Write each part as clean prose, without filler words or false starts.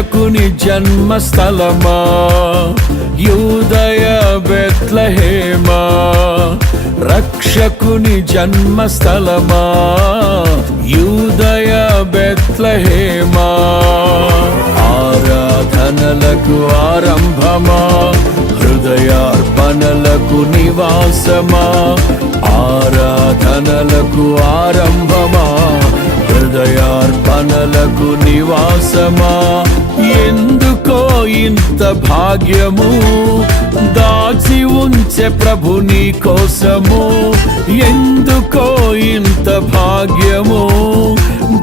రక్షకుని జన్మస్థలమా యూదయ బెత్లెహేమా, రక్షకుని జన్మస్థలమా యూదయ బెత్లెహేమా. ఆరాధనలకు ఆరంభమా, హృదయార్పణలకు నివాసమా, ఆరాధనలకు ఆరంభమా, హృదయార్పణలకు నివాసమా. ఎందుకో ఇంత భాగ్యము దాచి ఉంచే ప్రభు నీ కోసము, ఎందుకో ఇంత భాగ్యము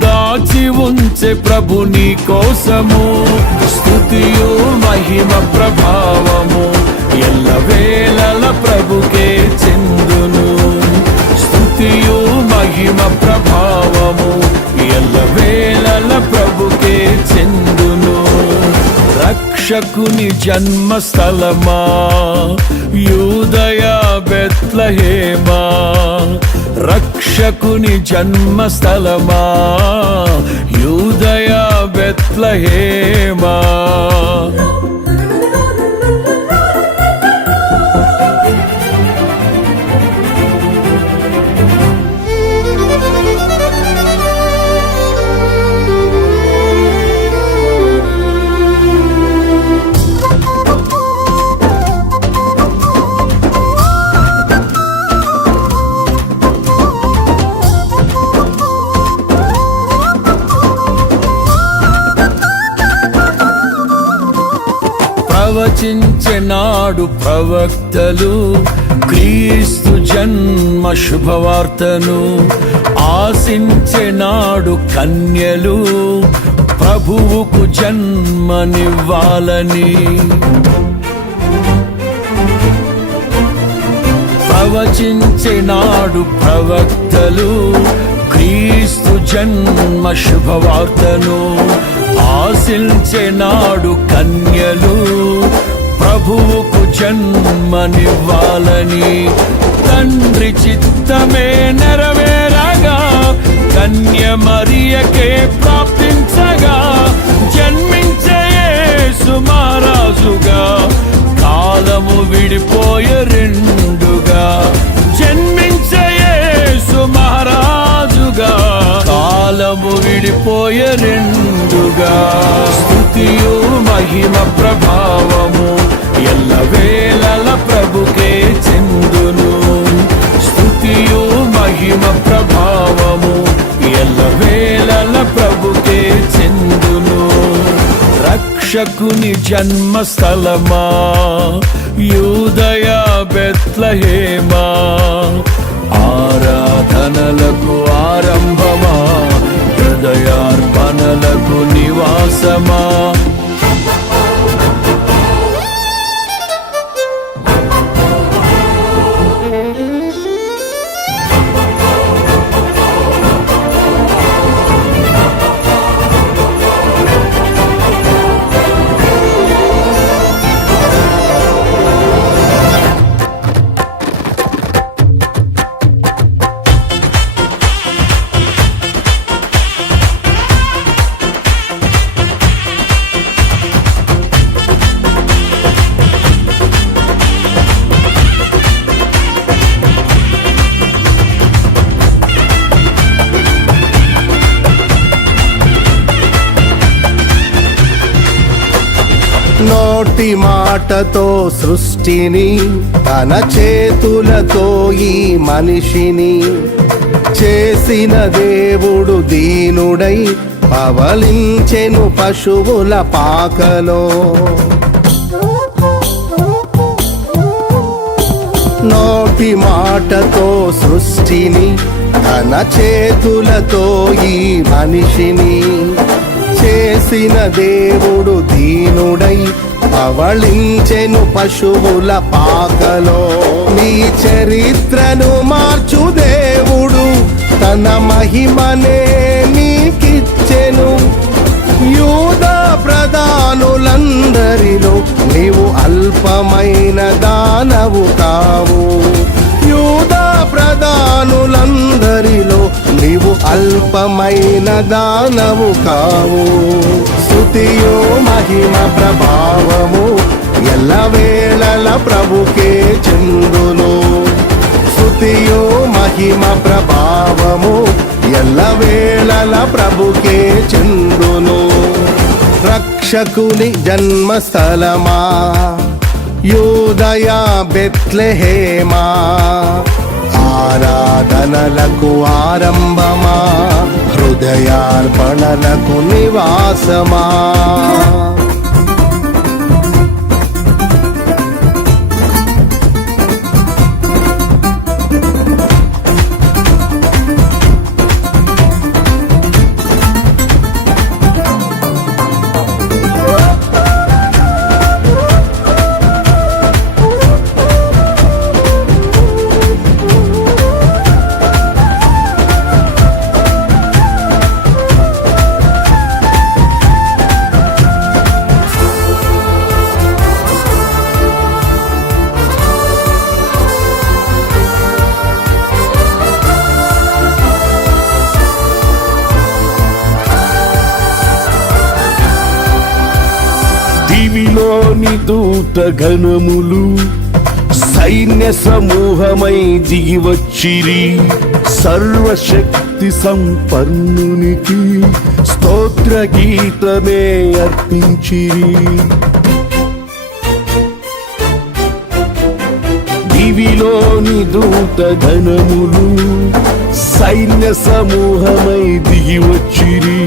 దాచి ఉంచే ప్రభు నీ కోసము. స్తుతియు మహిమ ప్రభావము ఎల్లవేళల ప్రభుకే చెందును, స్తుతియు మహిమ ప్రభావము ఎల్లవేళల ప్రభుకే చెందును. రక్షకుని జన్మస్థలమా యూదయ బెత్లెహేమా, రక్షకుని జన్మస్థలమా యూదయ బెత్లెహేమా. ప్రవచించెనాడు ప్రవక్తలు క్రీస్తు జన్మ శుభవార్తను, ఆశించెనాడు కన్యలు ప్రభువుకు జన్మనివ్వాలని. ప్రవచించెనాడు ప్రవక్తలు క్రీస్తు జన్మ శుభవార్తను, ఆశించెనాడు కన్యలు ప్రభువుకు జన్మనివ్వాలని. తండ్రి చిత్తమే నెరవేరగా కన్య మరియకే ప్రాప్తించగా, జన్మించే యేసు మహారాజుగా కాలము విడిపోయే రెండుగా, జన్మించే యేసు మహారాజుగా కాలము విడిపోయే రెండుగా. స్తుతియు మహిమ ప్రభావము ఎల్లవేళల ప్రభుకే చెందును, స్తుతియు మహిమ ప్రభావము ఎల్లవేళల ప్రభుకే చెందును. రక్షకుని జన్మస్థలమా యూదయ బెత్లెహేమా, ఆరాధనలకు ఆరంభమా, హృదయార్పణలకు నివాసమా. నోటి మాటతో సృష్టిని, తన చేతులతో ఈ మనిషిని చేసిన దేవుడు దీనుడై పవలించెను పశువుల పాకలో. నోటి మాటతో సృష్టిని, తన చేతులతో ఈ మనిషిని చేసిన దేవుడు దీనుడై పవళించెను పశువుల పాకలో. నీ చరిత్రను మార్చు దేవుడు తన మహిమనే నీకిచ్చెను. యూదా ప్రధానులందరిలో నీవు అల్పమైన దానవు కావు. యూదా ప్రధానులందరిలో నీవు అల్పమైన దానవు కావు. స్తుతియు మహిమ ప్రభావము ఎల్లవేళల ప్రభుకే చెందును. స్తుతియు మహిమ ప్రభావము ఎల్లవేళల ప్రభుకే చెందును. రక్షకుని జన్మస్థలమా, యూదయ బెత్లెహేమా, ఆరాధనలకు ఆరంభమా, హృదయార్పణలకు నివాసమా. దివిలోని దూత గణములు సైన్య సమూహమై దిగి వచ్చిరి. సర్వశక్తి సంపన్నునికి స్తోత్ర గీతమే అర్పించిరి. దివిలోని దూత గణములు సైన్య సమూహమై దిగి వచ్చిరి.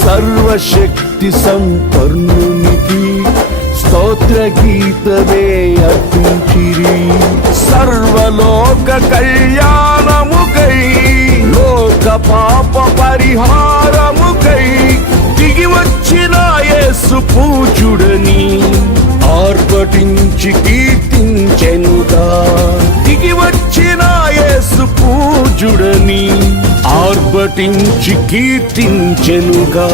సర్వశక్తి సంపన్నునికి స్తోత్ర గీతమే అర్పించిరి. సర్వలోక కళ్యాణముకై లోక పాప పరిహారముకై దిగి వచ్చిన యేసు పూజుడని ఆర్భటించి కీర్తించెనుగా. దిగి వచ్చిన యేసు పూజుడని ఆర్భటించి కీర్తించెనుగా.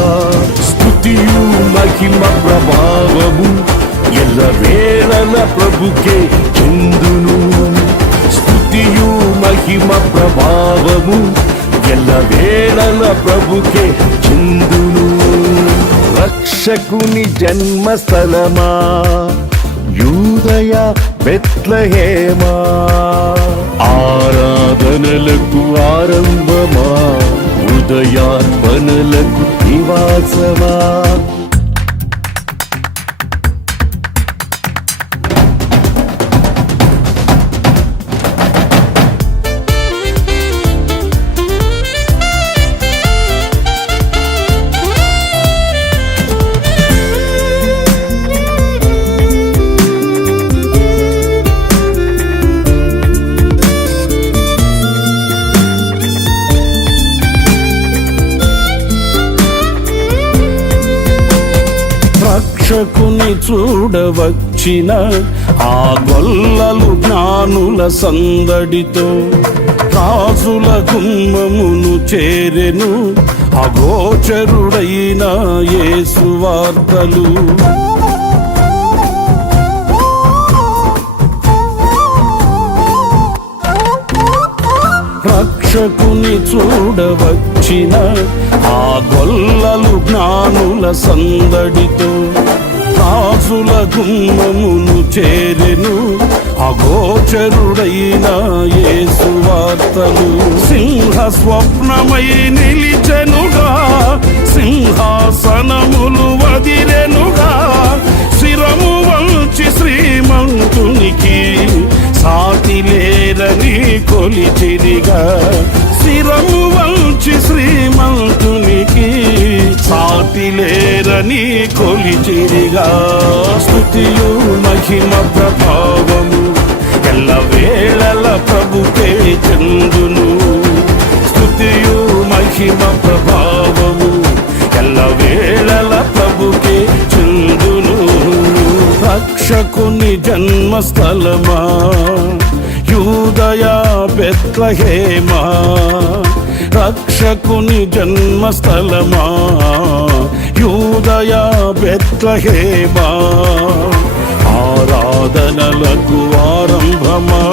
స్తుతియు మహిమ ప్రభావము ఎల్లవేళల ప్రభుకే చెందును. స్తుతియు మహిమ ప్రభావము ఎల్లవేళల ప్రభుకే చెందును. రక్షకుని జన్మస్థలమా, యూదయ బెత్లెహేమా, ఆరాధనలకు ఆరంభమా, హృదయార్పణలకు నివాసమా. రక్షకుని చూడవచ్చిన ఆ గొల్లలు జ్ఞానుల సందడితో రాజుల గుమ్మమును చేరెను. అగోచరుడైన యేసు వార్తలు. రక్షకుని చూడవచ్చిన ఆ గొల్లలు జ్ఞానుల సందడితో రాజుల గుమ్మమును చేరెను. అగోచరుడైన యేసు వార్తలు. సింహ స్వప్నమై నిలిచెనుగా, సింహాసనములు వదిరెనుగా. శిరము వంచి శ్రీమంతునికి సాటి లేరని కొలిచిరిగా. శిరము వంచి శ్రీమంతునికి సాటి లేరని కొలిచిరిగా. స్తుతియు మహిమ ప్రభావము ఎల్లవేళల ప్రభుకే చెందును. స్తుతియు మహిమ ప్రభావము ఎల్లవేళల ప్రభుకే చెందును. రక్షకుని జన్మస్థలమా, యూదయ బెత్లెహేమా, రక్షకుని జన్మస్థలమా, యూదయ బెత్లెహేమా, ఆరాధనలకు ఆరంభమా,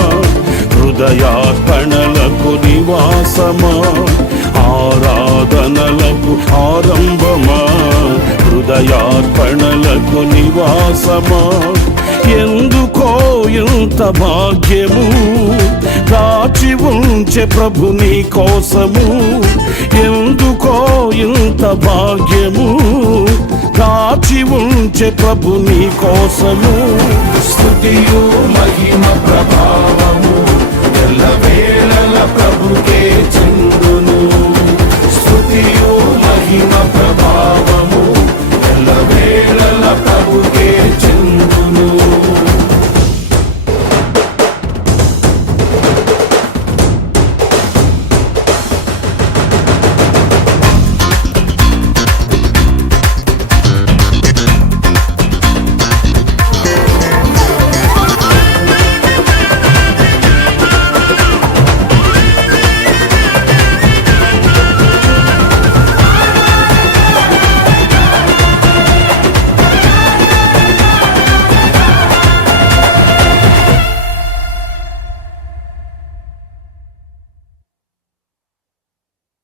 హృదయార్పణలకు నివాసమా, ఆరాధనలకు ఆరంభమా, హృదయార్పణలకు నివాసమా. ఎందుకో ఇంత భాగ్యము దాచి ఉంచే ప్రభు నీ కోసము. ఎందుకో ఇంత భాగ్యము దాచి ఉంచే ప్రభు నీ కోసము. స్తుతియు మహిమ ప్రభావ